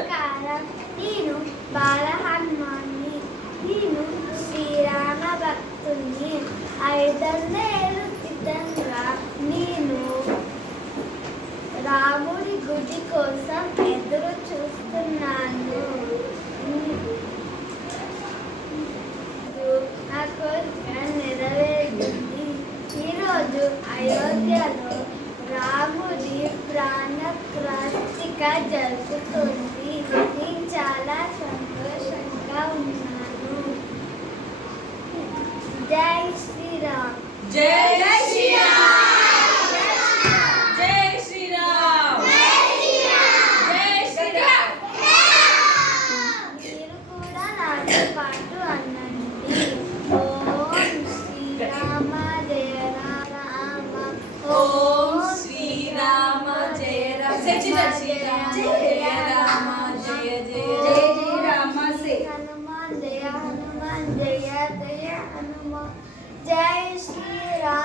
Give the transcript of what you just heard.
నమస్కారం. నేను బాల హనుమాన్ని. నేను శ్రీరామ భక్తుని. 500 క్రితంగా నేను రాముడి గుడి కోసం ఎదురు చూస్తున్నాను. నా కోరిక నెరవేరింది. ఈరోజు అయోధ్యలో రాముడి ప్రాణప్రతిష్ఠ జరుగుతుంది. నేను చాలా సంతోషంగా ఉన్నాను. జై శ్రీరామ్. జై శ్రీరామ్. జై శ్రీరామ్. జై శ్రీరామ్. మీరు కూడా నాతో పాటు అనండి. ఓం శ్రీరామ జయ రామ. ఓం శ్రీరామ జయ రామ. శ్రీరామ జయ రామ. జయ జయ జయ రామ. హనుమాన్ జయ హనుమాన్ జయ జయ హనుమాన్. జై శ్రీరామ్.